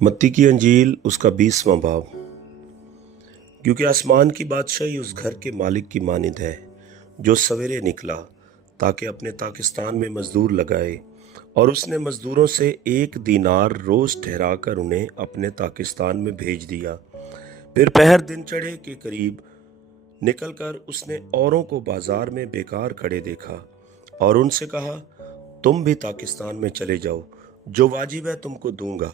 मत्ती की अंजील उसका 20वां बाब। क्योंकि आसमान की बादशाही उस घर के मालिक की मानिंद है जो सवेरे निकला ताकि अपने ताकिस्तान में मजदूर लगाए, और उसने मजदूरों से 1 दीनार रोज ठहराकर उन्हें अपने ताकिस्तान में भेज दिया। फिर पहर दिन चढ़े के करीब निकलकर उसने औरों को बाजार में बेकार खड़े देखा और उनसे कहा, तुम भी ताकिस्तान में चले जाओ, जो वाजिब है तुमको दूंगा।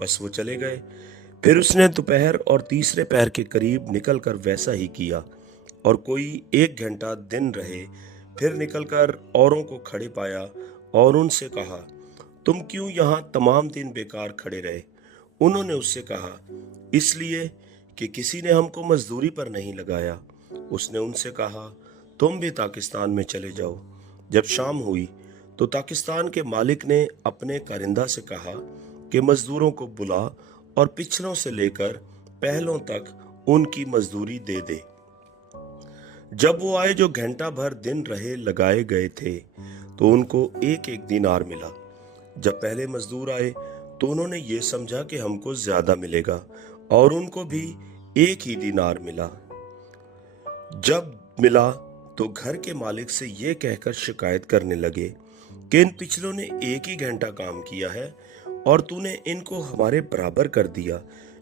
बस वो चले गए। फिर उसने दोपहर और तीसरे पहर के करीब निकलकर वैसा ही किया, और कोई 1 घंटा दिन रहे। फिर निकलकर औरों को खड़े पाया और उनसे कहा, तुम क्यों यहाँ तमाम दिन बेकार खड़े रहे? उन्होंने उससे कहा, इसलिए कि किसी ने हमको मजदूरी पर नहीं लगाया। उसने उनसे कहा, तुम भी ताकिस्तान में चले जाओ। जब शाम हुई तो ताकिस्तान के मालिक ने अपने कारिंदा से कहा कि मजदूरों को बुला और पिछलों से लेकर पहलों तक उनकी मजदूरी दे दे। जब वो आए जो घंटा भर दिन रहे लगाए गए थे, तो उनको 1 दीनार मिला। जब पहले मजदूर आए तो उन्होंने ये समझा कि हमको ज्यादा मिलेगा, और उनको भी 1 ही दीनार मिला। जब मिला तो घर के मालिक से ये कहकर शिकायत करने लगे कि इन पिछलों ने 1 ही घंटा काम किया है और तूने इनको हमारे बराबर कर दिया,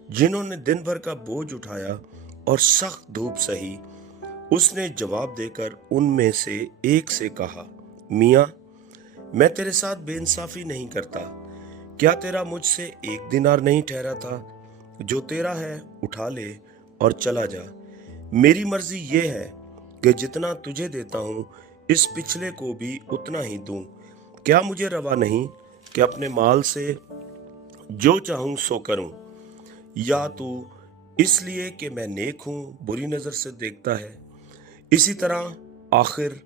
जिन्होंने दिन भर का बोझ उठाया और सख्त धूप सही। उसने जवाब देकर उनमें से एक से कहा, मियाँ, मैं तेरे साथ बेइंसाफी नहीं करता। क्या तेरा मुझसे 1 दीनार नहीं ठहरा था? जो तेरा है उठा ले और चला जा। मेरी मर्जी ये है कि जितना तुझे देता हूं इस पिछले को भी उतना ही दूं। क्या मुझे रवा नहीं कि अपने माल से जो चाहूं सो करूं? या तू इसलिए कि मैं नेक हूं बुरी नजर से देखता है? इसी तरह आखिर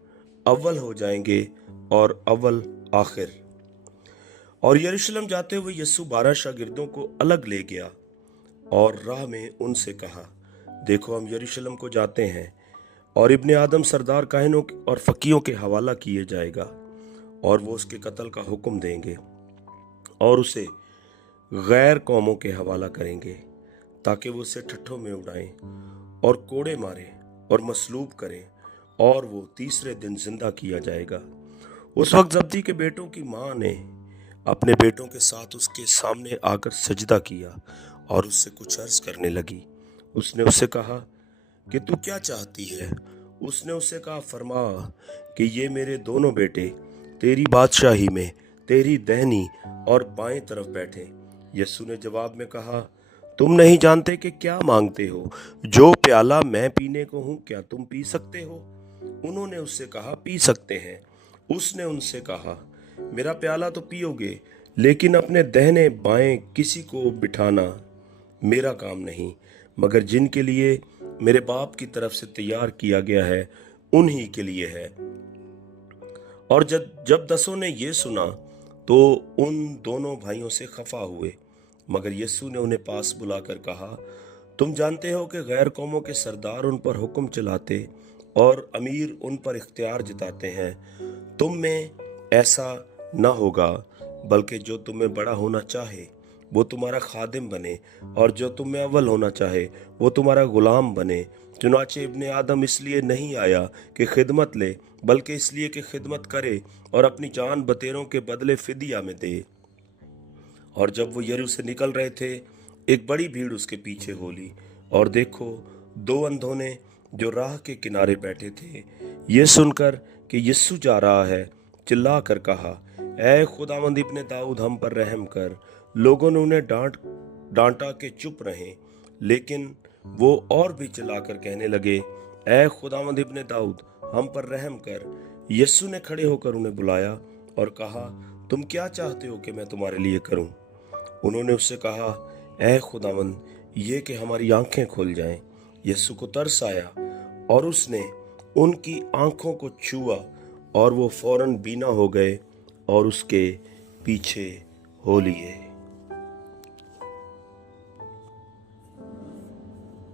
अव्वल हो जाएंगे और अव्वल आखिर। और यरूशलेम जाते हुए यीशु 12 शागिर्दों को अलग ले गया और राह में उनसे कहा, देखो, हम यरूशलेम को जाते हैं, और इब्ने आदम सरदार काहिनों और फकीयों के हवाला किए जाएगा, और वो उसके कत्ल का हुक्म देंगे और उसे गैर कौमों के हवाला करेंगे, ताकि वो उसे ठट्ठों में उड़ाएं और कोड़े मारें और मसलूब करें, और वो तीसरे दिन जिंदा किया जाएगा। उस वक्त जब्दी के बेटों की माँ ने अपने बेटों के साथ उसके सामने आकर सजदा किया और उससे कुछ अर्ज करने लगी। उसने उससे कहा कि तू क्या चाहती है? उसने उससे कहा, फरमा कि ये मेरे दोनों बेटे तेरी बादशाही में तेरी दाहिनी और बाएं तरफ बैठे। यीशु ने जवाब में कहा, तुम नहीं जानते कि क्या मांगते हो? जो प्याला मैं पीने को हूं, क्या तुम पी सकते हो? उन्होंने उससे कहा, पी सकते हैं। उसने उनसे कहा, मेरा प्याला तो पियोगे, लेकिन अपने दाहिने बाएं किसी को बिठाना मेरा काम नहीं, मगर जिनके लिए मेरे बाप की तरफ से तैयार किया गया है उन्हीं के लिए है। और जब 10 ने ये सुना तो उन दोनों भाइयों से खफा हुए, मगर यीशु ने उन्हें पास बुलाकर कहा, तुम जानते हो कि गैर कौमों के सरदार उन पर हुक्म चलाते और अमीर उन पर इख्तियार जताते हैं। तुम में ऐसा न होगा, बल्कि जो तुम्हें बड़ा होना चाहे वो तुम्हारा खादिम बने, और जो तुम में अव्वल होना चाहे वो तुम्हारा गुलाम बने। चुनाचे इब्ने आदम इसलिए नहीं आया कि खिदमत ले, बल्कि इसलिए कि खिदमत करे और अपनी जान बतेरों के बदले फिदिया में दे। और जब वो यरू से निकल रहे थे, एक बड़ी भीड़ उसके पीछे हो ली, और देखो, 2 अंधों ने जो राह के किनारे बैठे थे, ये सुनकर कि यीशु जा रहा है, चिल्ला कर कहा, ऐ खुदावंद इब्ने दाऊद, हम पर रहम कर। लोगों ने उन्हें डांटा कि चुप रहें, लेकिन वो और भी चिल्लाकर कहने लगे, ऐ खुदावंद इब्ने दाऊद, हम पर रहम कर। यीशु ने खड़े होकर उन्हें बुलाया और कहा, तुम क्या चाहते हो कि मैं तुम्हारे लिए करूं? उन्होंने उससे कहा, ऐ खुदावंद, ये कि हमारी आंखें खुल जाएं। यीशु को तरस आया और उसने उनकी आंखों को छुआ, और वो फौरन बीना हो गए और उसके पीछे हो लिए।